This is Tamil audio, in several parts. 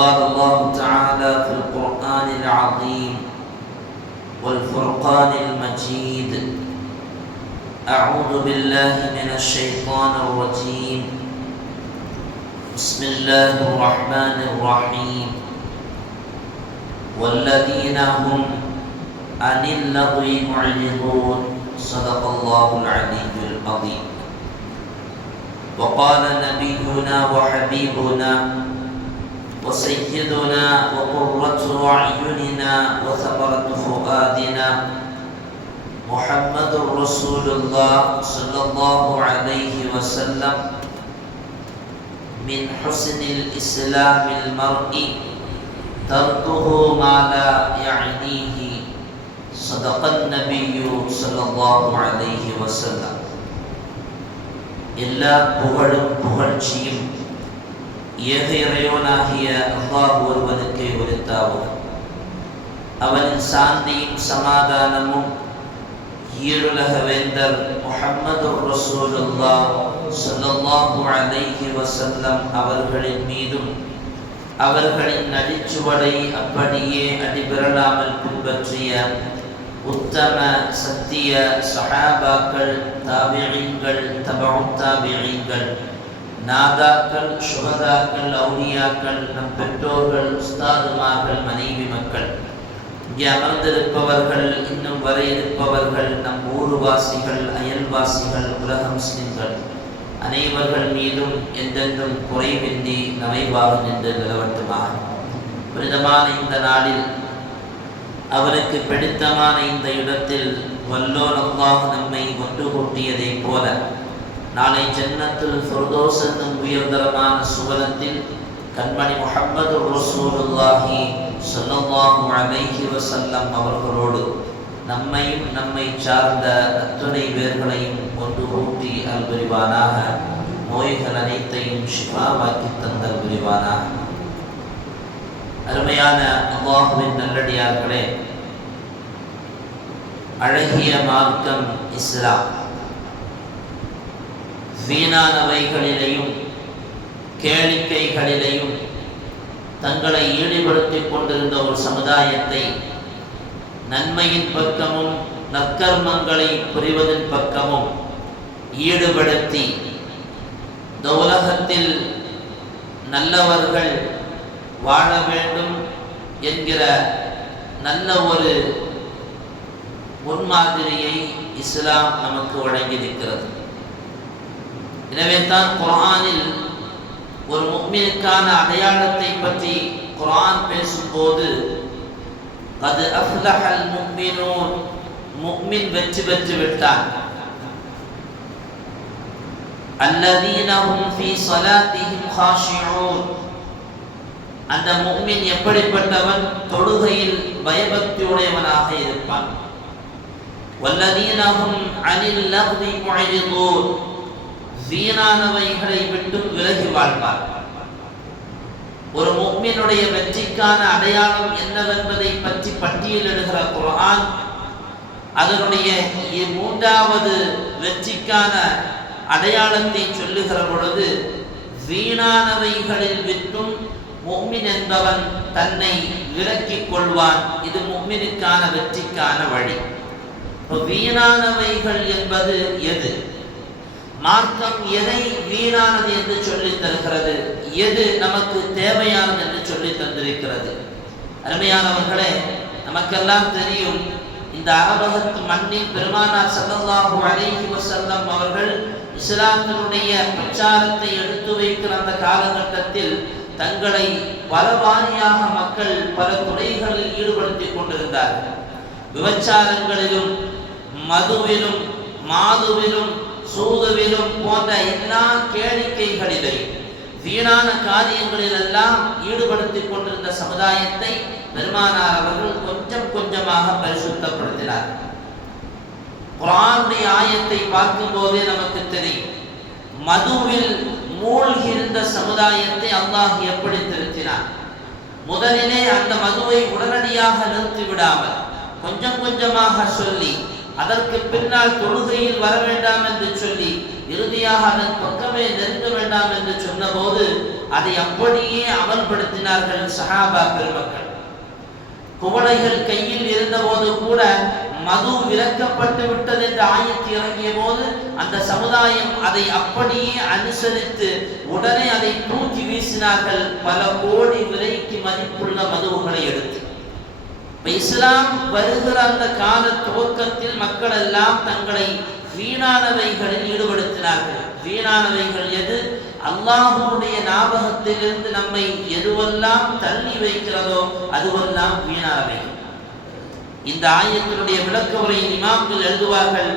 قال الله تعالى في القرآن العظيم والفرقان المجيد أعوذ بالله من الشيطان الرجيم. بسم الله الرحمن الرحيم. والذين هم عن اللغو معرضون. صدق الله العلي العظيم. وقال نبينا وحبيبنا وسيدنا وقرة أعيننا وثمرة فؤادنا محمد رسول الله صلى الله عليه وسلم من حسن الإسلام المرء تركه ما لا يعنيه صدق النبي صلى الله عليه وسلم எல்லா புகழும் புகழ்ச்சியும் ஏக இறைவனாகிய அல்லாஹ் ஒருவனுக்கு உரித்தாவும் அவனின் சாந்தியும் சமாதானமும் ஈருலக வேந்தர் முஹம்மது ரசூலுல்லா சொல்லல்லாஹு அலைஹி வசல்லம் அவர்களின் மீதும் அவர்களின் நடிச்சுவடை அப்படியே அடிபெறலாமல் பின்பற்றிய உத்தம சத்திய சஹாபாக்கள் தாபியங்கள் தபு தாபியங்கள் நாதாக்கள் சுகதாக்கள் அவுனியாக்கள் நம் பெற்றோர்கள் உஸ்தாதுமார்கள் மனைவி மக்கள் இங்கே அமர்ந்திருப்பவர்கள் இன்னும் வர இருப்பவர்கள் நம் ஊருவாசிகள் அயல்வாசிகள் உலக முஸ்லிம்கள் அனைவர்கள் மீதும் எந்தெந்தும் குறைவின்றி நமைவாக நின்று நிலவட்டுமாக புனிதமான இந்த நாளில் அவருக்கு பிடித்தமான இந்த இடத்தில் வல்லோன் அல்லாஹ் நம்மை ஒன்று கூட்டியதைப் போல நாளை ஜன்னத்தில் ஃபுர்தோஸ் என்னும் உயர்தரமான சுவனத்தில் கண்மணி முஹம்மது ரசூலுல்லாஹி சொல்லல்லாஹு அலைஹி வஸல்லம் அவர்களோடு நம்மையும் நம்மை சார்ந்த அத்துணை பேர்களையும் ஒன்று கூட்டி அல்புரிவானாக நோய்கள் அனைத்தையும் ஷிஃபாவாக்கி தந்தல் புரிவானாக. அருமையான அல்லாஹுவின் நல்லடியார்களே அழகிய மார்க்கம் இஸ்லாம். வீணானவைகளிலேயும் கேளிக்கைகளிலேயும் தங்களை ஈடுபடுத்திக் கொண்டிருந்த ஒரு சமுதாயத்தை நன்மையின் பக்கமும் நற்கர்மங்களை புரிவதன் பக்கமும் ஈடுபடுத்தி இந்த உலகத்தில் நல்லவர்கள் வாழ வேண்டும் என்கிற நல்ல ஒரு முன்மாதிரியை இஸ்லாம் நமக்கு வழங்கியிருக்கிறது. எனவே தான் குரானில் ஒரு முக்மினுக்கான அடையாளத்தை பற்றி குரான் பேசும்போது அது அஃப்லஹல் முக்மினூன் முக்மின் வெற்றி பெற்று விட்டான் அல்லதீனஹும் ஃபீ ஸலாத்திஹிம் காஷிஊன் அந்த முக்மின் எப்படிப்பட்டவன் தொழுகையில் பயபக்தியுடையவனாக இருப்பான் வல்லதீனஹும் அனில் லஹ்வி முஅரிதூன் வீணானவைகளை விட்டு விலகி வாழ்வார். ஒரு முக்மினுடைய வெற்றிக்கான அடையாளம் என்னவென்பதை பற்றி பட்டியலிடுகிற குரான் அதனுடைய மூன்றாவது வெற்றிக்கான அடையாளத்தை சொல்லுகிற பொழுது வீணானவைகளில் விட்டும் முக்மின் என்பவன் தன்னை விலக்கிக் கொள்வான். இது முக்மினுக்கான வெற்றிக்கான வழி. வீணானவைகள் என்பது எது? மார்க்கம் எதை வீணானது என்று சொல்லி தருகிறது? எது நமக்கு தேவையானது என்று சொல்லி தந்திருக்கிறது? அருமையானவர்களே நமக்கெல்லாம் தெரியும் இந்த அரபகத்து மண்ணில் பெருமானார் சல்லாஹு அலிஹி வசல்லம் அவர்கள் இஸ்லாத்தினுடைய பிரச்சாரத்தை எடுத்து வைக்கிற அந்த காலகட்டத்தில் தங்களை பல வாரியாக மக்கள் பல துறைகளில் ஈடுபடுத்திக் கொண்டிருந்தார்கள். விபச்சாரங்களிலும் மதுவிலும் மாதுவிலும் சூதுவிலும் போன்ற எல்லா கேளிக்கைகளிலே வீணான காரியங்களிலெல்லாம் ஈடுபடுத்திக் கொண்டிருந்த சமுதாயத்தை பெருமானார் அவர்கள் கொஞ்சம் கொஞ்சமாக பரிசுத்தப்படுத்தினார். குரானுடைய ஆயத்தை பார்க்கும் போதே நமக்கு தெரியும். மதுவில் மூழ்கியிருந்த சமுதாயத்தை அல்லாஹ் எப்படி திருத்தினார் முதலிலே அந்த மதுவை உடனடியாக நிறுத்தி விடாமல் கொஞ்சம் கொஞ்சமாக சொல்லி அதற்கு பின்னால் தொழுகையில் வர வேண்டாம் என்று சொல்லி இறுதியாக அதன் பக்கமே நெருங்க வேண்டாம் என்று சொன்னபோது அதை அப்படியே அமல்படுத்தினார்கள் சஹாபா பெருமக்கள். குவளைகள் கையில் இருந்தபோது கூட மது விலக்கப்பட்டு விட்டது என்று ஆயத்து இறங்கிய போது அந்த சமுதாயம் அதை அப்படியே அனுசரித்து உடனே அதை தூக்கி வீசினார்கள். பல கோடி விலைக்கு மதிப்புள்ள மதுவுகளை எடுத்து. இஸ்லாம் வருகிற அந்த கால துவக்கத்தில் மக்கள் எல்லாம் தங்களை வீணானவைகளில் ஈடுபடுத்தினார்கள். வீணானவைகள் எது? அல்லாஹுடைய ஞாபகத்திலிருந்து நம்மை எதுவெல்லாம் தள்ளி வைக்கிறதோ அதுவெல்லாம் வீணானவை. இந்த ஆயத்தினுடைய விளக்க உரை இமாம்கள் எழுதுவார்கள்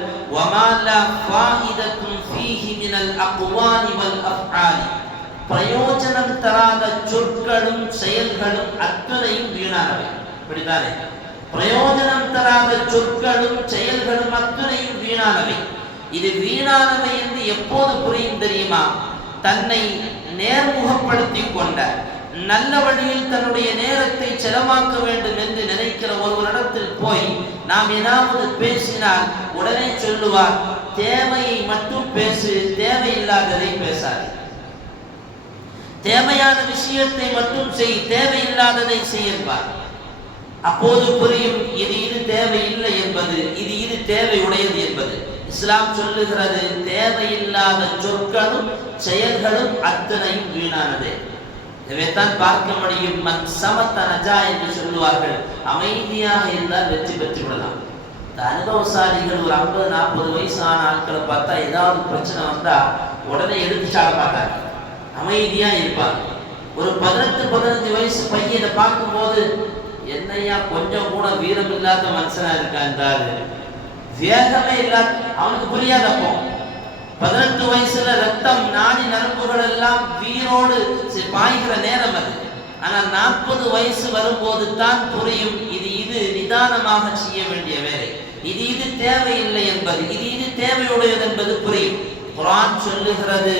பிரயோஜனம் தராத சொற்களும் செயல்களும் அத்தனையும் வீணானவை. இப்படித்தானே? பிரயோஜனம் தராத சொற்களும் செயல்களும் அத்துணையும் வீணானவை. இது வீணானவை என்று எப்போது புரியும் தெரியுமா? தன்னை நேர்முகப்படுத்தி கொண்ட நல்ல வழியில் தன்னுடைய நேரத்தை செலவாக்க வேண்டும் என்று நினைக்கிற ஒருவரிடத்தில் போய் நாம் ஏதாவது பேசினால் உடனே சொல்லுவார் தேவையை மட்டும் பேசு தேவையில்லாததை பேசாதே. தேவையான விஷயத்தை மட்டும் செய் தேவையில்லாததை செய்யப்பார் அப்போது புரியும் இது இது தேவையில்லை என்பது இது இது தேவையுடையது என்பது. இஸ்லாம் சொல்லுகிறது தேவையில்லாத சொற்களும் செயல்களும் அத்தனையும் வீணானது. இதைத்தான் பார்க்க முடியும். மன் சமத்த நஜா என்று சொல்லுவார்கள். அமைதியாக இருந்தால் வெற்றி பெற்று விடலாம் இந்த அனுபவசாலிகள் ஒரு ஐம்பது நாற்பது வயசான ஆட்களை பார்த்தா ஏதாவது பிரச்சனை வந்தா உடனே எடுத்து சாட மாட்டாங்க. அமைதியா இருப்பாங்க. ஒரு பதினெட்டு பதினஞ்சு வயசு பையனை பார்க்கும்போது என்னையா கொஞ்சம் கூட வீரம் இல்லாத மனுஷனா இருக்கான்றாரு. வேகமே இல்லாத அவனுக்கு புரியாதப்போ பதினெட்டு வயசுல ரத்தம் நாடி நரம்புகள் எல்லாம் வீரோடு பாய்கிற நேரம் அது. ஆனால் நாற்பது வயசு வரும்போது தான் புரியும் இது இது நிதானமாக செய்ய வேண்டிய வேலை. இது இது தேவையில்லை என்பது இது இது தேவையுடையது என்பது புரியும். குரான் சொல்லுகிறது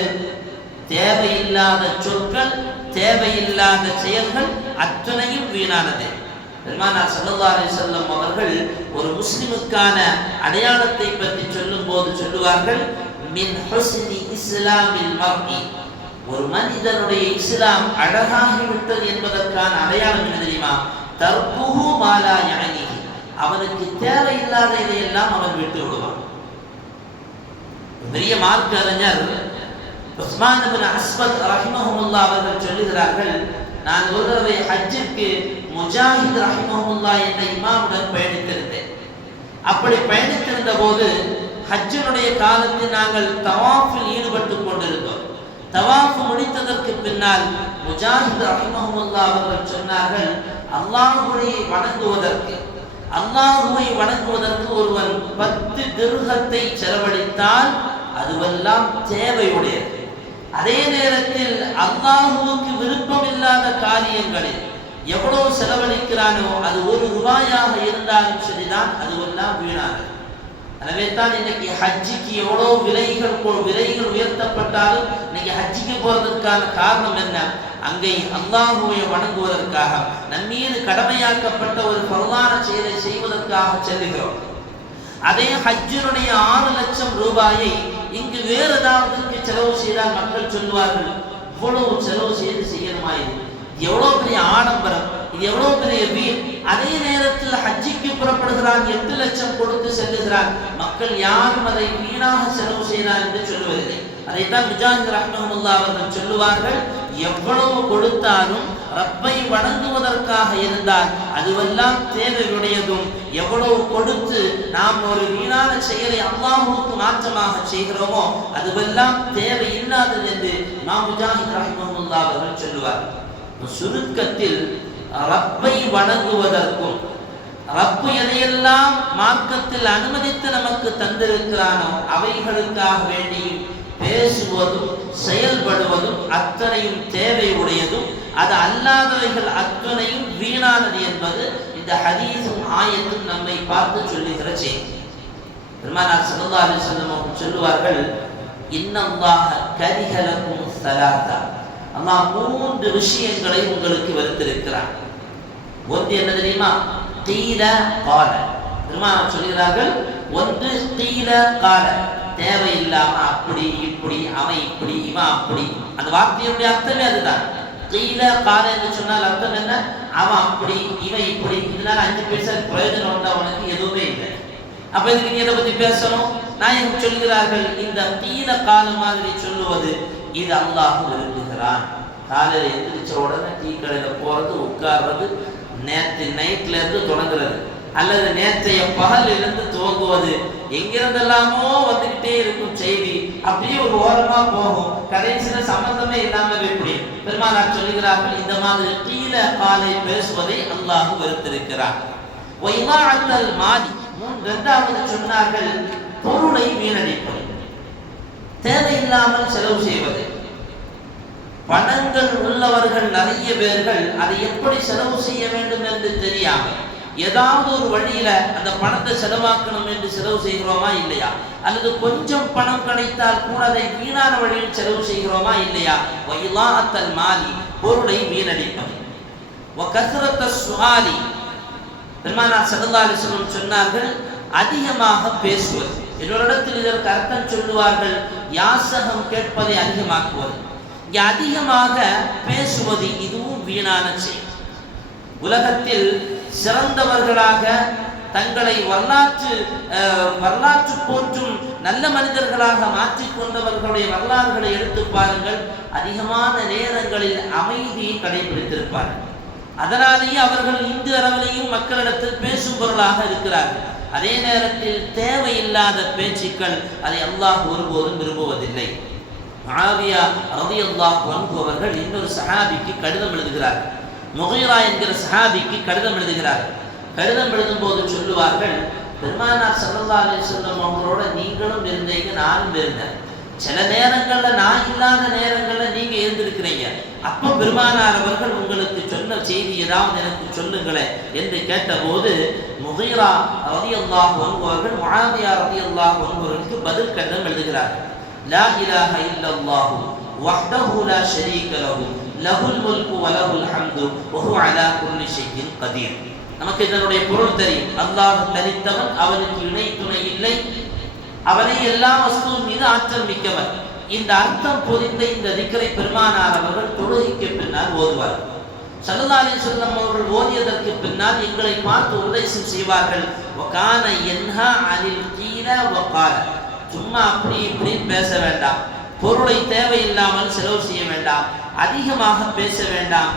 தேவையில்லாத சொற்கள் தேவையில்லாத செயல்கள் அத்தனையும் வீணானது. பெருமானார் சல்லா அலி செல்லம் அவர்கள் ஒரு முஸ்லிமுக்கான அடையாளத்தை பற்றி சொல்லும் போது சொல்லுவார்கள் மின் ஹுஸ்னி இஸ்லாமில் ஒரு மனிதனுடைய இஸ்லாம் அழகாகிவிட்டது என்பதற்கான அடையாளம் என்ன தெரியுமா? தர்புஹு மாலா யானி அவனுக்கு தேவையில்லாத இதையெல்லாம் அவன் விட்டு விடுவான். பெரிய மார்க் அறிஞர் உஸ்மான் அஸ்மத் அஸ்வத் அவர்கள் சொல்லுகிறார்கள் நான் ஒரு தடவை ஹஜ்ஜிற்கு முஜாஹித் ரஹிமஹுல்லா என்ற இமாமுடன் பயணித்திருந்தேன். அப்படி பயணித்திருந்த போது ஹஜ்ஜினுடைய காலத்தில் நாங்கள் தவாஃபில் ஈடுபட்டு கொண்டிருந்தோம். தவாஃப் முடித்ததற்கு பின்னால் முஜாஹித் ரஹிமஹுல்லா அவர்கள் சொன்னார்கள் அல்லாஹுவை வணங்குவதற்கு அல்லாஹுவை வணங்குவதற்கு ஒருவன் பத்து திருகத்தை செலவழித்தால் அதுவெல்லாம் தேவையுடையது. அதே நேரத்தில் அல்லாஹுவுக்கு விருப்பமில்லாத காரியங்களில் எவ்வளவு செலவழிக்கிறானோ அது ஒரு ரூபாயாக இருந்தாலும் சரிதான் அதுவெல்லாம் வீணானது எனவே தான் இன்னைக்கு ஹஜ்ஜிக்கு எவ்வளோ விலைகள் விலைகள் உயர்த்தப்பட்டாலும் இன்னைக்கு ஹஜ்ஜிக்கு போறதற்கான காரணம் என்ன? அங்கே அல்லாஹுவை வணங்குவதற்காக நம்மீது கடமையாக்கப்பட்ட ஒரு பொருளான செயலை செய்வதற்காக செல்லுகிறோம். அதே ஹஜ்ஜினுடைய ஆறு லட்சம் ரூபாயை இங்கு வேறு ஏதாவதற்கு செலவு செய்தால் மக்கள் சொல்லுவார்கள் இவ்வளவு செலவு செய்து செய்யணுமா இது? எவ்வளோ எவ்வளவு பெரிய ஆடம்பரம் இது எவ்வளவு பெரிய வீர் அதே நேரத்தில் ஹஜ்ஜிக்கு புறப்படுகிறான் எட்டு லட்சம் கொடுத்து செல்லுகிறான். மக்கள் யாரும் அதை வீணாக செலவு செய்கிறார் என்று சொல்லுவதில்லை. அதைத்தான் முஜாஹித் ரஹ்மஹுல்லா அவர்கள் சொல்லுவார்கள் எவ்வளவு கொடுத்தாலும் ரப்பை வணங்குவதற்காக இருந்தால் அதுவெல்லாம் தேவையுடையதும். எவ்வளவு கொடுத்து நாம் ஒரு வீணான செயலை அல்லாஹுக்கு மாற்றமாக செய்கிறோமோ அதுவெல்லாம் தேவை இல்லாதது என்று நாம் முஜாஹித் ரஹ்மஹுல்லா அவர்கள் சொல்லுவார். சுருக்கத்தில் ரப்பை வணங்குவதற்கும் ரப்பு எதையெல்லாம் மார்க்கத்தில் அனுமதித்து நமக்கு தந்திருக்கிறானோ அவைகளுக்காக வேண்டியும் பேசுவதும் செயல்படுவதும் அத்தனையும் தேவை உடையதும் அது அல்லாதவைகள் அத்தனையும் வீணானது என்பது இந்த ஹதீஸும் ஆயத்தும் நம்மை பார்த்து சொல்லுகிற செய்தி. பெருமானார் ஸல்லல்லாஹு அலைஹி வஸல்லம் சொல்லுவார்கள் இன்னல்லாஹ கரிகலக்கும் சலாதா அல்லாஹ் மூன்று விஷயங்களை உங்களுக்கு வருத்திருக்கிறார் ஒன்று என்ன தெரியுமா? தீர கால. பெருமானார் சொல்கிறார்கள் ஒன்று தீர கால. தேவையில்லாம அப்படி இப்படி அவன் இப்படி இவன் அப்படி. அந்த வார்த்தையுடைய அர்த்தமே அதுதான். கீழ கால என்று சொன்னால் அர்த்தம் என்ன? அவன் அப்படி இவன் இப்படி. இதனால அஞ்சு பைசா பிரயோஜனம் உண்டா? உனக்கு எதுவுமே இல்லை. அப்ப இதுக்கு நீ எதை பத்தி பேசணும்? நாயகம் சொல்கிறார்கள் இந்த தீல கால மாதிரி சொல்லுவது இது அல்லாஹ் விரும்புகிறான். காலையில எந்திரிச்ச உடனே டீ கடையில போறது உட்கார்றது நேற்று நைட்ல இருந்து தொடங்குறது. அல்லது நேற்றைய பகல் இருந்து துவங்குவது. எங்கிருந்தெல்லாமோ வந்துகிட்டே இருக்கும் செய்தி. அப்படியே ஒரு ஓரமா போகும். கடைசியில சம்பந்தமே இல்லாம எப்படி பெருமானார் சொல்லுகிறார்கள் இந்த மாதிரி கீழ காலை பேசுவதை அல்லாஹ் வெறுத்திருக்கிறார். ஒய்வாழ்த்தல் மாதி. இரண்டாவது சொன்னார்கள் பொருளை வீணடிப்பது. தேவையில்லாமல் செலவு செய்வது. பணங்கள் உள்ளவர்கள் நிறைய பேர்கள் அதை எப்படி செலவு செய்ய வேண்டும் என்று தெரியாமல் ஏதாவது ஒரு வழியில அந்த பணத்தை செலவாக்கணும் என்று செலவு செய்கிறோமா இல்லையா? அல்லது கொஞ்சம் பணம் கிடைத்தால் கூட அதை வீணான வழியில் செலவு செய்கிறோமா இல்லையா? வயிலாத்தல் மாலி பொருளை வீணடிப்பது. சுகாலி பெருமானார் ஸல்லல்லாஹு அலைஹி சொன்னார்கள் அதிகமாக பேசுவது. என்னோரிடத்தில் இதற்கு அர்த்தம் சொல்லுவார்கள் யாசகம் கேட்பதை அதிகமாக்குவது. இங்கே அதிகமாக பேசுவது இதுவும் வீணான செயல். உலகத்தில் சிறந்தவர்களாக தங்களை வரலாற்று வரலாற்று போற்றும் நல்ல மனிதர்களாக மாற்றிக் கொண்டவர்களுடைய வரலாறுகளை எடுத்து பாருங்கள். அதிகமான நேரங்களில் அமைதியை கடைபிடித்திருப்பார்கள். அதனாலேயே அவர்கள் இந்து அளவிலையும் மக்களிடத்தில் பேசும் பொருளாக இருக்கிறார்கள். அதே நேரத்தில் தேவையில்லாத பேச்சுக்கள் அதை அல்லாஹ் ஒருபோதும் விரும்புவதில்லை. மாவியா ரவி அல்லாஹ் அவர்கள் இன்னொரு சஹாபிக்கு கடிதம் எழுதுகிறார்கள் முகைரா என்கிற சஹாபிக்கு கடிதம் எழுதுகிறார்கள் கடிதம் எழுதும்போது சொல்லுவார்கள் பெருமானார் ஸல்லல்லாஹு அலைஹி அவங்களோட நீங்களும் இருந்தீங்க நானும் இருந்தேன். சில நேரங்களில் நான் இல்லாத நேரங்களில் நீங்க இருந்திருக்கிறீங்க. அப்போ பெருமானார் அவர்கள் உங்களுக்கு சொன்ன செய்தி ஏதாவது எனக்கு சொல்லுங்களேன் என்று கேட்டபோது முகீரா ரதி அல்லாஹ் அவர்கள் முஆவியா ரதி அல்லாஹ் அவர்களுக்கு பதில் கடிதம் எழுதுகிறார்கள் லா இலாஹ இல்லல்லாஹு வஹ்தஹு லா ஷரீக லஹு. லஹுல் முல்கு வலஹுல் ஹம்து வஹு அலா குல்லி ஷைஇன் கதீர். நமக்கு இதனுடைய பொருள் தெரியும். அல்லாஹ் தனித்தவன் அவனுக்கு இணை துணை இல்லை. அவனை எல்லா வஸ்துவின் மீது ஆற்றல் மிக்கவன். இந்த அர்த்தம் பொதிந்த இந்த திக்கரை பெருமானார் அவர்கள் தொழுகைக்கு பின்னால் ஓதுவார். சல்லதாரி செல்லம் அவர்கள் ஓதியதற்கு பின்னால் எங்களை பார்த்து உபதேசம் செய்வார்கள். வகான யன்ஹா அனில் கீல சும்மா அப்படி இப்படி பேச வேண்டாம். பொருளை தேவையில்லாமல் செலவு செய்ய வேண்டாம். அதிகமாக பேச வேண்டாம்.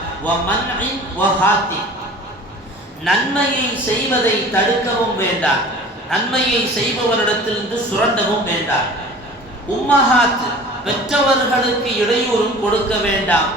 நன்மையை செய்வதை தடுக்கவும் வேண்டாம். நன்மையை செய்பவரிடத்திலிருந்து சுரண்டவும் வேண்டாம். உம்மஹாத் பெற்றவர்களுக்கு இடையூறும் கொடுக்க வேண்டாம்.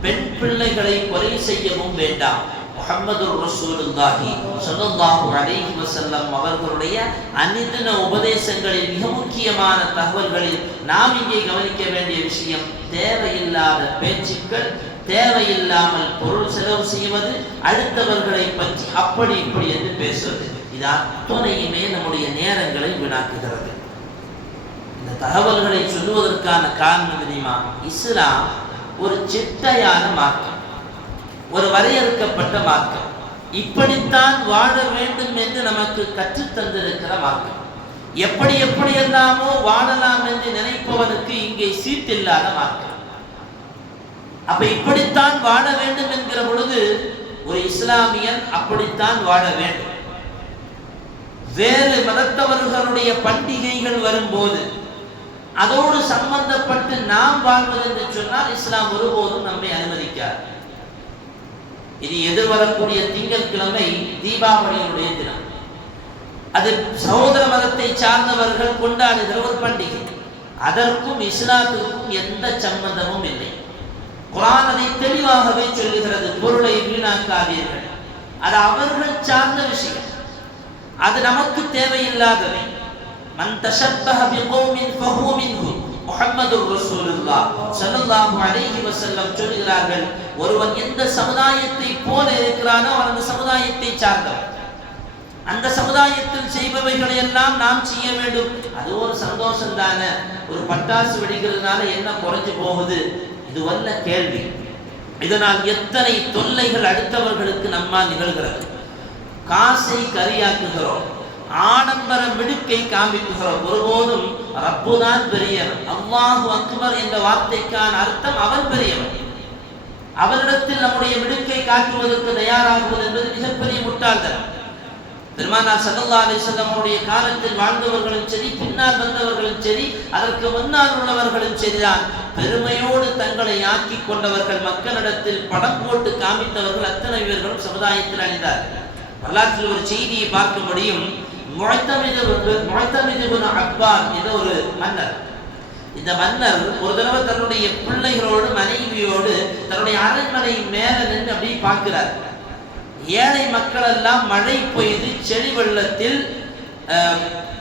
பெண் பிள்ளைகளை கொலை செய்யவும் வேண்டாம். முகமது ரசூலுல்லாஹி ஸல்லல்லாஹு அலைஹி வஸல்லம் அவர்களுடைய அனிதின உபதேசங்களில் மிக முக்கியமான தகவல்களில் நாம் இங்கே கவனிக்க வேண்டிய விஷயம் தேவையில்லாத பேச்சுக்கள் தேவையில்லாமல் பொருள் செலவு செய்வது அடுத்தவர்களை பற்றி அப்படி இப்படி என்று பேசுவது. இது அத்துணையுமே நம்முடைய நேரங்களை வீணாக்குகிறது. இந்த தகவல்களை சொல்லுவதற்கான காரணம் தெரியுமா? இஸ்லாம் ஒரு சிட்டையான மார்க்கம். ஒரு வரையறுக்கப்பட்ட மார்க்கம். இப்படித்தான் வாழ வேண்டும் என்று நமக்கு கற்றுத் தந்திருக்கிற மார்க்கம். எப்படி எப்படி எல்லாமோ வாழலாம் என்று நினைப்பவனுக்கு இங்கே சீட்டில்லாத மார்க்கம். அப்ப இப்படித்தான் வாழ வேண்டும் என்கிற பொழுது ஒரு இஸ்லாமியன் அப்படித்தான் வாழ வேண்டும். வேறு மதத்தவர்களுடைய பண்டிகைகள் வரும்போது அதோடு சம்பந்தப்பட்டு நாம் வாழ்வது என்று சொன்னால் இஸ்லாம் ஒருபோதும் நம்மை அனுமதிக்காது. இனி எதிர்வரக்கூடிய திங்கட்கிழமை தீபாவளியினுடைய தினம். அது சகோதர மதத்தை சார்ந்தவர்கள் கொண்டாடுகிற ஒரு பண்டிகை. அதற்கும் இஸ்லாத்திற்கும் எந்த சம்பந்தமும் இல்லை. குரான் அதை தெளிவாகவே சொல்லுகிறது பொருளை வீணாக்காதீர்கள். அது அவர்கள் சார்ந்த விஷயம். அது நமக்கு தேவையில்லாதவை. மன் தஷப்பஹ பிகௌமின் முஹம்மது ரசூலுல்லாஹ் ஸல்லல்லாஹு அலைஹி வஸல்லம் சொல்கிறார்கள் ஒருவன் எந்த சமுதாயத்தை போல இருக்கிறானோ அவன் அந்த சமுதாயத்தை சார்ந்தவன். அந்த சமுதாயத்தில் செய்பவைகளை எல்லாம் நாம் செய்ய வேண்டும். அது ஒரு சந்தோஷம் தானே ஒரு பட்டாசு வெடிக்கிறதுனால என்ன குறைஞ்சு போகுது? இது வல்ல கேள்வி. இதனால் எத்தனை தொல்லைகள் அடுத்தவர்களுக்கு நம்மால் நிகழ்கிறது? காசை கரியாக்குகிறோம். ஆடம்பர மிடுக்கை காண்பிக்குகிறோம் ஒருபோதும் ரப்புதான் பெரியவர். அல்லாஹு அக்பர் என்ற வார்த்தைக்கான அர்த்தம் அவர் பெரியவர். அவரிடத்தில் நம்முடைய மிடுக்கை காட்டுவதற்கு தயாராகுவது என்பது மிகப்பெரிய முட்டாள்தனம். பெருமானா சல்லல்லா அலிசல்லம் அவருடைய காலத்தில் வாழ்ந்தவர்களும் சரி பின்னால் வந்தவர்களும் சரி அதற்கு முன்னால் உள்ளவர்களும் சரிதான். பெருமையோடு தங்களை ஆக்கி கொண்டவர்கள் மக்களிடத்தில் படம் போட்டு காமித்தவர்கள் அத்தனை பேர்களும் சமுதாயத்தில் அணிந்தார்கள் வரலாற்றில் ஒரு செய்தியை பார்க்க முடியும். முழைத்தமிது முழைத்தமிது அக்பார் என்ற ஒரு மன்னர். இந்த மன்னர் ஒரு தடவை தன்னுடைய பிள்ளைகளோடு மனைவியோடு தன்னுடைய அரண்மனை மேல நின்று அப்படியே பார்க்கிறார். ஏழை மக்கள் எல்லாம் மழை பெய்து செடி வெள்ளத்தில்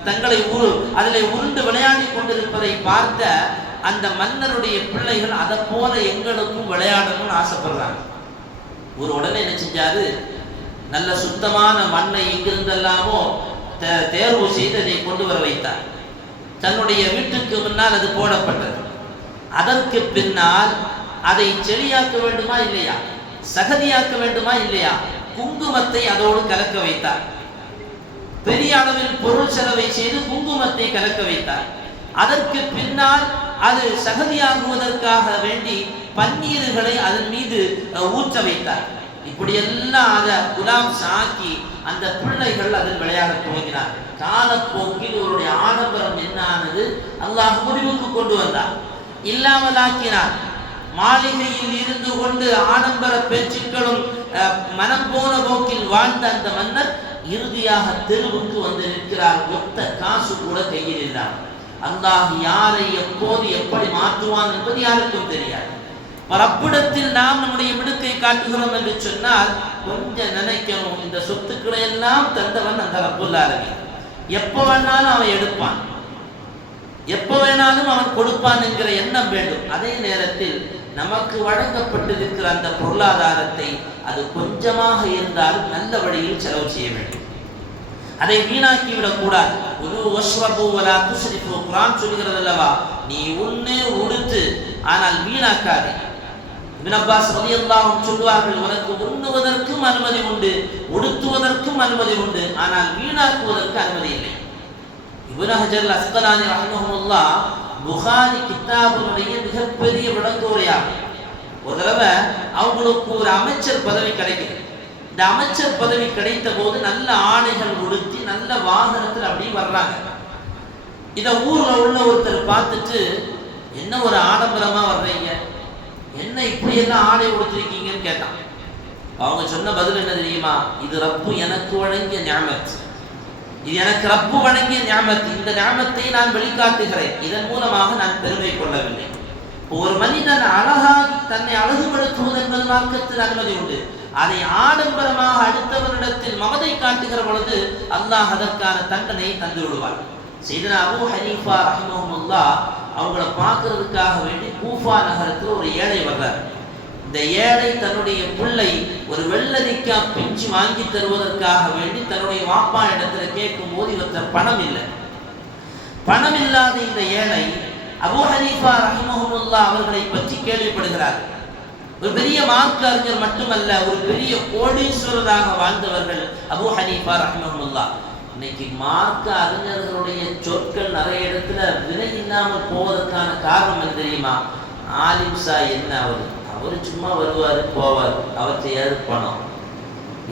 தங்களை உரு அதில் உருண்டு விளையாடி கொண்டிருப்பதை பார்த்த அந்த மன்னருடைய பிள்ளைகள் அதை போல எங்களுக்கும் விளையாடணும்னு ஆசைப்படுறாங்க. ஒரு உடனே என்ன செஞ்சாரு? நல்ல சுத்தமான மண்ணை எங்கிருந்தெல்லாமோ தேர்வு செய்து அதை கொண்டு வர வைத்தார். தன்னுடைய வீட்டுக்கு முன்னால் அது போடப்பட்டது. அதற்கு பின்னால் அதை செடியாக்க வேண்டுமா இல்லையா? சகதியாக்க வேண்டுமா இல்லையா? குங்குமத்தை அதோடு கலக்க வைத்தார். பெரிய அளவில் பொருள் செலவை செய்து குங்குமத்தை கலக்க வைத்தார். அதற்கு பின்னால் அது சகதியாகுவதற்காக வேண்டி பன்னீர்களை அதன் மீது ஊற்ற வைத்தார். இப்படியெல்லாம் அதை குலாம் சாக்கி அந்த பிள்ளைகள் அதில் விளையாட துவங்கினார் காலப்போக்கில் இவருடைய ஆடம்பரம் என்ன ஆனது அல்லாஹ் முடிவுக்கு கொண்டு வந்தார். இல்லாமலாக்கினார். மாளிகையில் இருந்து கொண்டு ஆடம்பர பேச்சுக்களும் அஹ், மனம் போன போக்கில் வாழ்ந்த அந்த மன்னர் இறுதியாக தெருவுக்கு வந்து நிற்கிறார். ஒத்த காசு கூட கையில் இல்லார் அல்லாஹ் யாரை எப்போது எப்படி மாற்றுவான் என்பது யாருக்கும் தெரியாது. ரப்பிடத்தில் நாம் நம்முடைய மிடுக்கை காட்டுகிறோம் என்று சொன்னால் கொஞ்சம் நினைக்கணும். இந்த சொத்துக்களை எல்லாம் தந்தவன் அந்த ரப்புல்லாரவி எப்போ வேணாலும் அவன் எடுப்பான். எப்போ வேணாலும் அவன் கொடுப்பான் என்கிற எண்ணம் வேண்டும். அதே நேரத்தில் நமக்கு வழங்கப்பட்டிருக்கிற அந்த பொருளாதாரத்தை அது கொஞ்சமாக இருந்தாலும் நல்ல வழியில் செலவு செய்ய வேண்டும். அதை வீணாக்கி விடக்கூடாது ஒரு வஷ்ரபு வலா துஸ்ரிஃபு குர்ஆன் சொல்கிறது அல்லவா? நீ உண்ணு உடுத்து ஆனால் வீணாக்காதே. அப்பாஸ் ரலியல்லாஹு அன்ஹு சொல்வார்கள் உனக்கு உண்ணுவதற்கும் அனுமதி உண்டு உடுத்துவதற்கும் அனுமதி உண்டு ஆனால் வீணாக்குவதற்கு அனுமதி இல்லை. இப்னு ஹஜர் அஸ்கலானி ரஹ்மஹுல்லாஹ் புகாரி கித்தாபினுடைய மிகப்பெரிய விளக்கோரையாகும் ஒரு தடவை அவங்களுக்கு ஒரு அமைச்சர் பதவி கிடைக்குது. இந்த அமைச்சர் பதவி கிடைத்த போது நல்ல ஆடைகள் உடுத்தி நல்ல வாகனத்தில் அப்படி வர்றாங்க. இதை ஊரில் உள்ள ஒருத்தர் பார்த்துட்டு என்ன ஒரு ஆடம்பரமாக வர்றீங்க? என்ன இப்படி எல்லாம் ஆடை கொடுத்துருக்கீங்கன்னு கேட்டான். அவங்க சொன்ன பதில் என்ன தெரியுமா? இது ரப்பு எனக்கு வழங்கிய ஞாபகத் இது எனக்கு ரப்பு வழங்கிய ஞாபகத்து இந்த ஞாபகத்தை நான் வெளிக்காட்டுகிறேன். இதன் மூலமாக நான் பெருமை கொள்ளவில்லை. ஒரு மனிதன் அழகாக தன்னை அழகுபடுத்துவது என்பது மார்க்கத்தில் அனுமதி உண்டு. அதை ஆடம்பரமாக அடுத்தவரிடத்தில் மமதை காட்டுகிற பொழுது அல்லாஹ் அதற்கான தண்டனை தந்து விடுவார் செய்தனா அபூ ஹனீஃபா ரஹிமஹுல்லா அவங்கள பார்க்கறதுக்காக வேண்டி கூஃபா நகரத்தில் ஒரு ஏழை வர்றார். இந்த ஏழை தன்னுடைய பிள்ளை ஒரு வெள்ளரிக்காய் பிஞ்சு வாங்கி தருவதற்காக வேண்டி தன்னுடைய வாப்பா இடத்துல கேட்கும் போது இவற்ற பணம் இல்லை. பணம் இல்லாத இந்த ஏழை அபூ ஹனீஃபா ரஹிமஹமுல்லா அவர்களை பற்றி கேள்விப்படுகிறார். ஒரு பெரிய மார்க்க அறிஞர் மட்டுமல்ல ஒரு பெரிய கோடீஸ்வரராக வாழ்ந்தவர்கள் அபூ ஹனீஃபா ரஹிமஹுல்லா. இன்னைக்கு மார்க்க அறிஞர்களுடைய சொற்கள் நிறைய இடத்துல விலை இல்லாமல் போவதற்கான காரணம் என்ன தெரியுமா? ஆலிம்சா என்ன அவர்? அவர் சும்மா வருவார் போவார். அவற்றை ஏற்பணும்.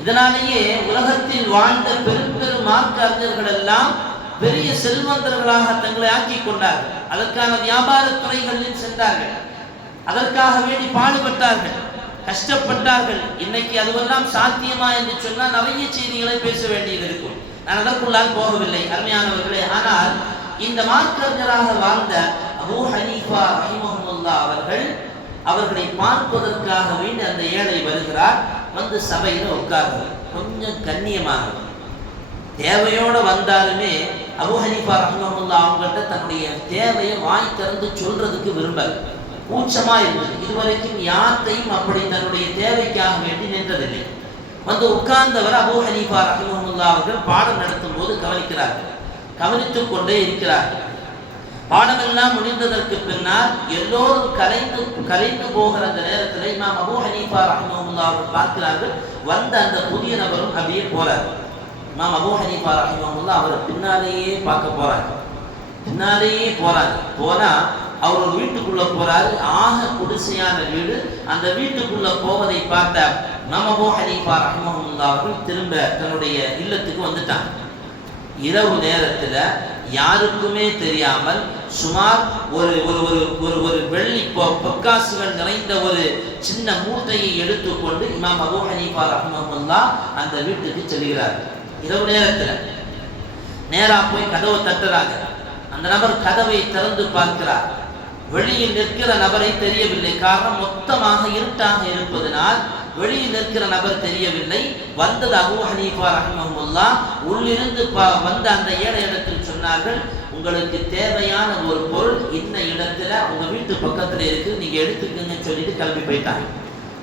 இதனாலேயே உலகத்தில் வாழ்ந்த பெரும் பெரும் மார்க்க அறிஞர்கள் எல்லாம் பெரிய செல்வந்தர்களாக தங்களை ஆக்கிக் கொண்டார்கள். அதற்கான வியாபார துறைகளில் சென்றார்கள். அதற்காக வேண்டி பாடுபட்டார்கள். கஷ்டப்பட்டார்கள். இன்னைக்கு அதுவெல்லாம் சாத்தியமா என்று சொன்னால் நிறைய செய்திகளை பேச வேண்டியது இருக்கும். நான் அதற்குள்ளால் போகவில்லை அருமையானவர்களே. ஆனால் இந்த மார்க்கர்களாக வாழ்ந்த அபூ ஹனீஃபா ரஹிமஹமுல்லா அவர்கள் அவர்களை பார்ப்பதற்காக வேண்டி அந்த ஏழை வருகிறார். வந்து சபையில் உட்கார்ந்து கொஞ்சம் கண்ணியமாக தேவையோடு வந்தாலுமே அபு ஹனீஃபா ரஹ்மஹுல்லா அவங்கள்ட்ட தன்னுடைய தேவையை வாய் திறந்து சொல்றதுக்கு விரும்பல. கூச்சமாக இருந்தது. இதுவரைக்கும் யார்த்தையும் அப்படி தன்னுடைய தேவைக்காக வேண்டி நின்றதில்லை. வந்து உட்கார்ந்தவர் அபு ஹனீஃபா ரஹ்மஹுல்லா அவர்கள் பாடம் நடத்தும் போது கவனிக்கிறார்கள். கவனித்துக் கொண்டே இருக்கிறார்கள். பாடமெல்லாம் முடிந்ததற்கு பின்னால் எல்லோரும் கலைந்து கலைந்து போகிற அந்த நேரத்தில் இமாம் அபு ஹனீஃபா ரஹ்மஹுல்லா அவர்கள் பார்க்கிறார்கள். வந்த அந்த புதிய நபரும் அப்படியே போறார். இமாம் அபு ஹனீஃபா ரஹ்மஹுல்லா அவரை பின்னாலேயே பார்க்க போறாங்க பின்னாலேயே போறாங்க போனா அவர் ஒரு வீட்டுக்குள்ள போறாரு. ஆக குடிசையான வீடு. அந்த வீட்டுக்குள்ள போவதை பார்த்த இமாம் அபு ஹனீஃபா ரஹ்மஹுல்லா அவர்கள் திரும்ப தன்னுடைய இல்லத்துக்கு வந்துட்டாங்க. இரவு நேரத்தில் யாருக்குமே தெரியாமல் சுமார் ஒரு ஒரு ஒரு ஒரு ஒரு வெள்ளி பொ- பொற்காசுகள் நிறைந்த ஒரு சின்ன மூட்டையை எடுத்துக்கொண்டு இமாம் அபு ஹனீஃபா ரஹமஹுல்லா அந்த வீட்டுக்கு செல்கிறார். இரவு நேரத்தில் நேரா போய் கதவை தட்டுறாங்க. அந்த நபர் கதவை திறந்து பார்க்கிறார். வெளியில் நிற்கிற நபரை தெரியவில்லை. காரணம் மொத்தமாக இருட்டாக இருப்பதனால் வெளியில் நிற்கிற நபர் தெரியவில்லை. வந்தது அபூ ஹனீஃபா ரஹமஹுல்லா. உள்ளிருந்து வந்த அந்த ஏழை இடத்தில் சொன்னார்கள் உங்களுக்கு தேவையான ஒரு பொருள் இந்த இடத்துல உங்க வீட்டு பக்கத்துல இருக்கு நீங்க எடுத்துக்கங்கன்னு சொல்லிட்டு கிளம்பி போயிட்டாங்க.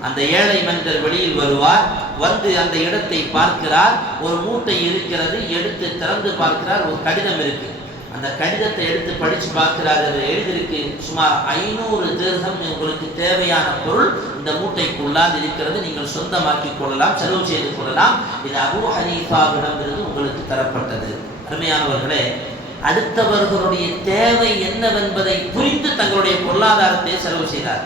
அந்த ஏழை மனிதர் வெளியில் வருவார் வந்து அந்த இடத்தை பார்க்கிறார் ஒரு மூட்டை இருக்கிறது எடுத்து திறந்து பார்க்கிறார் ஒரு கடிதம் இருக்கு. அந்த கடிதத்தை எடுத்து படிச்சு பார்க்கிறார் அது எழுதியிருக்கு. சுமார் ஐநூறு திருகம் உங்களுக்கு தேவையான பொருள் இந்த மூட்டைக்குள்ளால் இருக்கிறது நீங்கள் சொந்தமாக்கி கொள்ளலாம் செலவு செய்து கொள்ளலாம். இது அபு ஹனீஃபாவிடமிருந்து உங்களுக்கு தரப்பட்டது. அருமையானவர்களே அடுத்தவர்களுடைய தேவை என்னவென்பதை புரிந்து தங்களுடைய பொருளாதாரத்தை செலவு செய்தார்.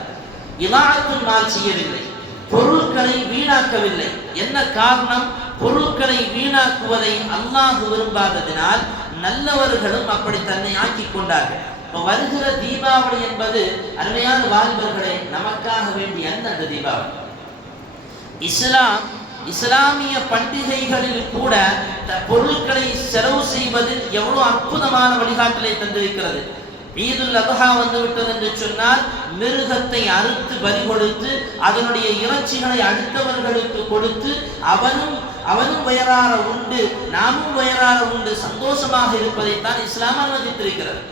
இலாத்தும் நான் செய்யவில்லை. பொருட்களை வீணாக்கவில்லை. என்ன காரணம்? பொருட்களை வீணாக்குவதை அல்லாஹ் விரும்பாததினால் நல்லவர்களும் அப்படி தன்னை ஆக்கிக் கொண்டார்கள். வருகிற தீபாவளி என்பது அருமையான வாலிபர்களே நமக்காக வேண்டிய அந்த அந்த தீபாவளி. இஸ்லாம் இஸ்லாமிய பண்டிகைகளில் கூட பொருட்களை செலவு செய்வதில் எவ்வளவு அற்புதமான வழிகாட்டலை தந்திருக்கிறது. ஈதுல் அபஹா வந்து விட்டது என்று சொன்னால் மிருகத்தை அறுத்து பலி கொடுத்து அதனுடைய இறைச்சிகளை அடுத்தவர்களுக்கு கொடுத்து அவனும் அவனும் வயறார உண்டு நாமும் வயறார உண்டு சந்தோஷமாக இருப்பதைத்தான் இஸ்லாம் அனுமதித்திருக்கிறது.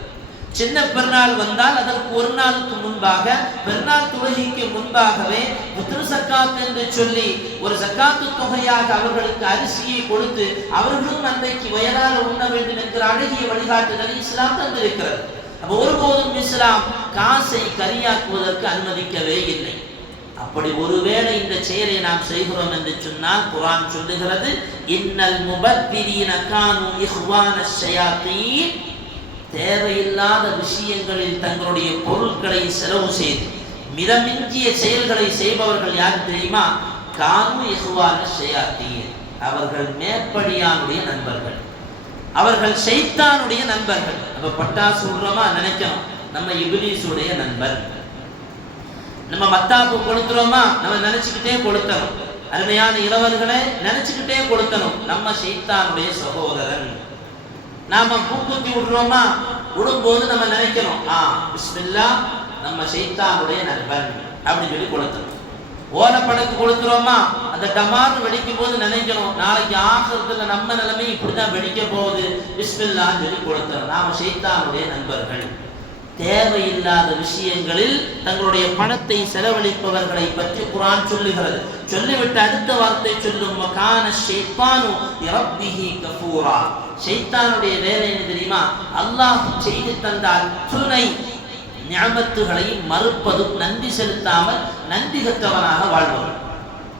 சின்ன பெருநாள் வந்தால் அதற்கு ஒரு நாளுக்கு முன்பாக பெருநாள் தொழுகைக்கு முன்பாகவே புத்திர சக்காத் என்று சொல்லி ஒரு சக்காத்து தொகையாக அவர்களுக்கு அரிசியை கொடுத்து அவர்களும் அன்றைக்கு வயதால் உண்ண வேண்டும் என்கிற அழகிய வழிகாட்டுதலை இஸ்லாம் தந்திருக்கிறது. அப்ப ஒருபோதும் இஸ்லாம் காசை கரியாக்குவதற்கு அனுமதிக்கவே இல்லை. அப்படி ஒருவேளை இந்த செயலை நாம் செய்கிறோம் என்று சொன்னால் குரான் சொல்லுகிறது இன்னல் முபத்திரீன கானு இஹ்வான ஷயாத்தீன் தேவையில்லாத விஷயங்களில் தங்களுடைய பொருட்களை செலவு செய்து மிதமிஞ்சிய செயல்களை செய்பவர்கள் யார் தெரியுமா? கானு இஹ்வான செய்யாத்தீர் அவர்கள் மேற்படியானுடைய நண்பர்கள். அவர்கள் சைத்தானுடைய நண்பர்கள். நம்ம பட்டாசு விடுறோமா நினைக்கணும். நம்ம இபிலிஸுடைய நண்பர். நம்ம மத்தாப்பு கொளுத்துறோமா? நம்ம நினைச்சுக்கிட்டே கொளுத்தணும். அருமையான இளவர்களை நினைச்சுக்கிட்டே கொளுத்தணும். நம்ம சைத்தானுடைய சகோதரன். நாம பூக்குத்தி விடுறோமா? விடும்போது நம்ம நினைக்கிறோம் ஆ பிஸ்மில்லா நம்ம சைத்தானுடைய நண்பன் அப்படின்னு சொல்லி கொளுத்தணும் ஓலப்படக்கு கொளுத்துறோமா அந்த டமார் வெடிக்கும் போது நினைக்கணும். நாளைக்கு ஆகிறதுல நம்ம நிலைமை இப்படிதான் வெடிக்க போகுது. பிஸ்மில்லான்னு சொல்லி கொளுத்தணும் நாம சைத்தானுடைய நண்பர்கள். தேவையில்லாத விஷயங்களில் தங்களுடைய பணத்தை செலவழிப்பவர்களை பற்றி குரான் சொல்லுகிறது. சொல்லிவிட்டு அடுத்த வார்த்தை சொல்லும் மகான கஃபூரா. ஷைத்தானுடைய வேலை என்ன தெரியுமா? அல்லாஹ் செய்து தந்த அத்துணை ஞாபத்துகளை மறுப்பதும் நன்றி செலுத்தாமல் நன்றி கற்றவனாக வாழ்பவன்.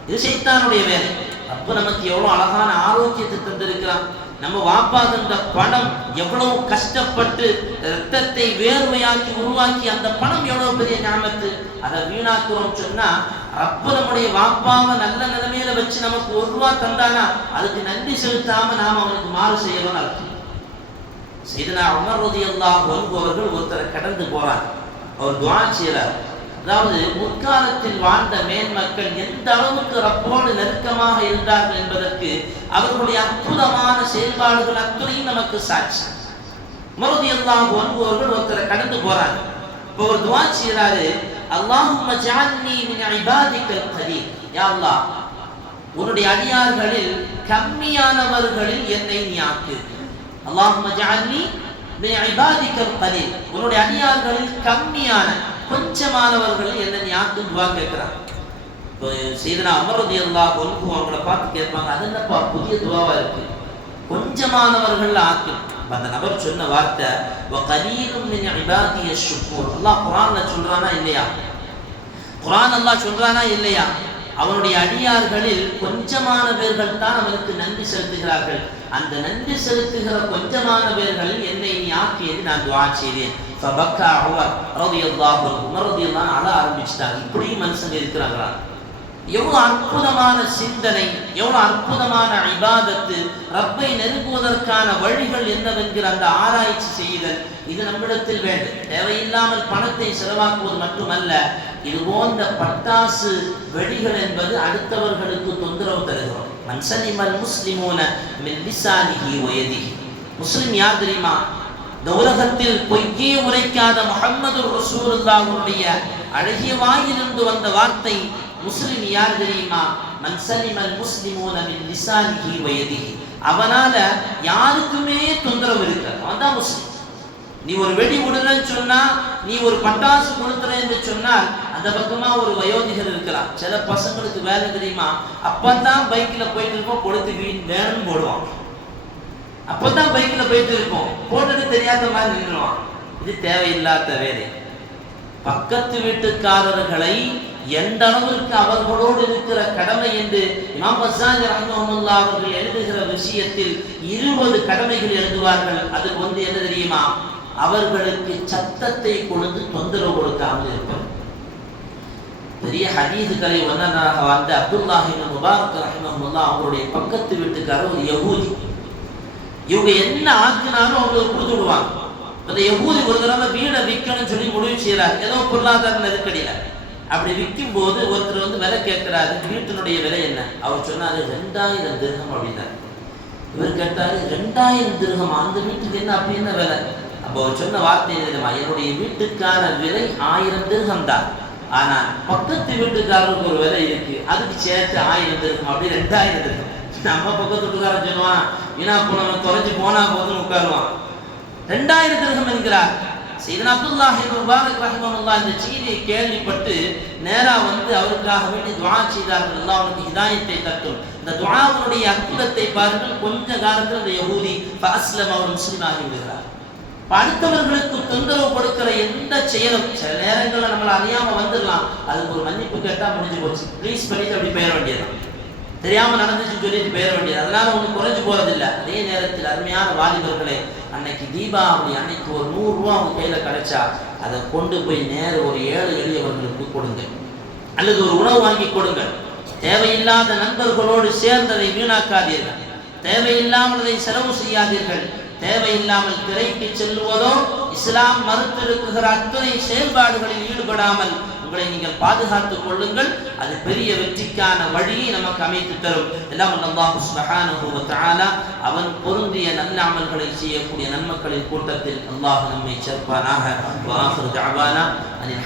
இது சைத்தானுடைய வேலை. அப்ப நமக்கு எவ்வளவு அழகான ஆரோக்கியத்தை தந்திருக்கிறான். நம்ம வாப்பா தந்த பணம் எவ்வளவு கஷ்டப்பட்டு ரத்தத்தை வேர்வையாக்கி உருவாக்கி அந்த பணம் எவ்வளவு பெரிய ஞாபகத்து? அதை வீணாக்குறோம் சொன்னா அப்ப நம்முடைய வாப்பாவை நல்ல நிலைமையில வச்சு நமக்கு ஒரு ரூபா தந்தானா அதுக்கு நன்றி செலுத்தாம நாம அவனுக்கு மாறு செய்யறோம்னு அர்த்தம். செய்தனா உமர் ரலியல்லாஹு அன்ஹு அவர்கள் ஒருத்தரை கடந்து போறார். அவர் துஆ செய்யறார் அதாவது முற்காலத்தில் வாழ்ந்த மேன்மக்கள் எந்த அளவுக்கு ரப்போடு நெருக்கமாக இருந்தார்கள் என்பதற்கு அவர்களுடைய அற்புதமான செயல்பாடுகள் அத்துறையும் நமக்கு சாட்சி. மறுதி எல்லாம் ஒன்பவர்கள் ஒருத்தரை கடந்து போறாங்க இப்போ ஒரு துவா செய்யறாரு அல்லாஹும் ஜஅல்னி மின் இபாதிக்கல் கலீல் யா உன்னுடைய அடியார்களில் கம்மியானவர்களில் என்னை நீ ஆக்கு. அல்லாஹும் ஜஅல்னி மின் இபாதிக்கல் கலீல் உன்னுடைய அடியார்களில் கம்மியான கொஞ்சமானவர்களில் என்ன நீ துவா கேட்கிறான். இப்போ செய்தனா அமரதி அல்லாஹ் அன்பு அவங்கள பார்த்து கேட்பாங்க அது என்னப்பா புதிய துவாவா இருக்கு? கொஞ்சமானவர்கள் ஆக்கும் அந்த நபர் சொன்ன வார்த்தை கலீலும் மின் இபாதிய ஷுக்கூர் அல்லாஹ் குர்ஆன்ல சொல்றானா இல்லையா? குரான் அல்லாஹ் சொல்றானா இல்லையா? அவனுடைய அடியார்களில் கொஞ்சமான பேர்கள் தான் அவனுக்கு நன்றி செலுத்துகிறார்கள். அந்த நன்றி செலுத்துகிற கொஞ்சமான பேர்களில் என்னை நீ ஆக்கியது நான் துவா செய்தேன் ஃபபக்கா உமர் ரலியல்லாஹு அன்ஹு உமர் ரலியல்லாஹு அழ ஆரம்பிச்சிட்டாங்க இப்படியும் மனுஷங்க இருக்கிறாங்களா? எவ்வளோ அற்புதமான சிந்தனை எவ்வளவு அற்புதமான இபாதத்து ரப்பை நெருங்குவதற்கான வழிகள் என்னவென்கிற அந்த ஆராய்ச்சி செய்தல் இது நம்மிடத்தில் வேண்டும். தேவையில்லாமல் பணத்தை செலவாக்குவது மட்டுமல்ல இது போன்ற பட்டாசு வெடிகள் என்பது அடுத்தவர்களுக்கு தொந்தரவு தருகிறோம். மன்சலிமல் முஸ்லிமூன மின் லிசானிஹி வயதிஹி முஸ்லிம் யார் தெரியுமா? இந்த உலகத்தில் பொய்யே உரைக்காத முகம்மது ரசூலுல்லாஹுடைய அழகிய வாயிலிருந்து வந்த வார்த்தை முஸ்லிம் யார் தெரியுமா? மன் சலிமல் முஸ்லிமூன மின் வயதி அவனால யாருக்குமே தொந்தரவு இருக்காது. அவன் தான் முஸ்லிம். நீ ஒரு வெடி விடுறன்னு சொன்னா நீ ஒரு பட்டாசு கொளுத்துறேன்னு சொன்னால் அந்த பக்கமா ஒரு வயோதிகர் இருக்கலாம். சில பசங்களுக்கு வேலை தெரியுமா? அப்பதான் பைக்ல போயிட்டு இருப்போம் கொடுத்து வீண் வேணும்னு போடுவான். அப்பதான் பைக்ல போயிட்டு இருப்போம் போட்டது தெரியாத மாதிரி நின்றுவான் இது தேவையில்லாத வேலை. பக்கத்து வீட்டுக்காரர்களை எந்த அளவிற்கு அவர்களோடு இருக்கிற கடமை என்று இமாம் பசாஜ் ரஹ்மஹுல்லா அவர்கள் எழுதுகிற விஷயத்தில் இருபது கடமைகள் எழுதுவார்கள். அதுக்கு வந்து என்ன தெரியுமா? அவர்களுக்கு சத்தத்தை கொடுத்து தொந்தரவு கொடுக்காமல் இருப்பது. பெரிய ஹதீதுகளை வந்தனாக வாழ்ந்த அப்துல்லாஹின் முபாரக் ரஹ்மஹுல்லா அவருடைய பக்கத்து வீட்டுக்காரர் ஒரு யகூதி. இவங்க என்ன ஆக்குனாலும் அவங்களுக்கு கொடுத்து விடுவாங்க. அந்த எப்போது ஒரு தடவை வீடை விற்கணும்னு சொல்லி முடிவு செய்யறாரு ஏதோ பொருளாதார நெருக்கடியில. அப்படி விற்கும் போது ஒருத்தர் வந்து விலை கேட்கிறாரு. வீட்டினுடைய விலை என்ன? அவர் சொன்னாரு ரெண்டாயிரம் திருகம் அப்படின்னாரு. இவர் கேட்டாரு ரெண்டாயிரம் திருகம் அந்த வீட்டுக்கு என்ன அப்படி என்ன விலை? அப்போ அவர் சொன்ன வார்த்தை என்னதுமா என்னுடைய வீட்டுக்கான விலை ஆயிரம் திருகம் தான். ஆனா பக்கத்து வீட்டுக்காரருக்கு ஒரு விலை இருக்கு. அதுக்கு சேர்த்து ஆயிரம் திருகம் அப்படி ரெண்டாயிரம் திருகம். நம்ம பக்கத்து வீட்டுக்காரன் சொல்லுவான் வீணா போனவன் தொலைஞ்சு போனா போதுன்னு உட்காருவான். ரெண்டாயிரம் திருகம் என்கிறார் சைதன் அப்துல்லாஹி முபாரக் ரஹிமஹுல்லாஹ் இந்த செய்தியை கேள்விப்பட்டு நேரா வந்து அவருக்காக வேண்டி துவா செய்தார்கள். எல்லாம் அவனுக்கு ஹிதாயத்தை தட்டும் இந்த துவாவுடைய அற்புதத்தை பாருங்கள். கொஞ்ச காலத்தில் இந்த யகூதி அஸ்லம் அவர் முஸ்லீம் ஆகிவிடுகிறார் அடுத்தவர்களுக்கு தொந்தரவு கொடுக்கிற எந்த செயலும் சில நேரங்களில் நம்மளை அறியாமல் வந்துடலாம். அதுக்கு ஒரு மன்னிப்பு கேட்டால் முடிஞ்சு போச்சு. ப்ளீஸ் பண்ணிட்டு அப்படி போயிட வேண்டியதான் தெரியாம நடந்துச்சு சொல்லிட்டு போயிட வேண்டியது. அதனால ஒன்றும் குறைஞ்சு போறதில்லை. அதே நேரத்தில் அருமையான வாலிபர்களே அன்னைக்கு தீபாவளி அன்னைக்கு ஒரு நூறு ரூபா அவங்க கையில கிடைச்சா அதை கொண்டு போய் நேர ஒரு ஏழு எளியவர்களுக்கு கொடுங்க. அல்லது ஒரு உணவு வாங்கி கொடுங்கள் தேவையில்லாத நண்பர்களோடு சேர்ந்ததை வீணாக்காதீர்கள். தேவையில்லாமல் அதை செலவு செய்யாதீர்கள். தேவையில்லாமல் திரைக்கு செல்லுவதோ இஸ்லாம் மறுத்திருக்குகிற அத்தனை செயல்பாடுகளில் ஈடுபடாமல் உங்களை நீங்கள் பாதுகாத்துக் கொள்ளுங்கள். அது பெரிய வெற்றிக்கான வழியை நமக்கு அமைத்து தரும். எல்லாம் அல்லாஹு சுப்ஹானஹு தஆலா அவன் பொருந்திய நல்ல அமல்களை செய்யக்கூடிய நன்மக்களின் கூட்டத்தில் அல்லாஹ் நம்மை சேர்ப்பானாக. வ தஅவானா அனில்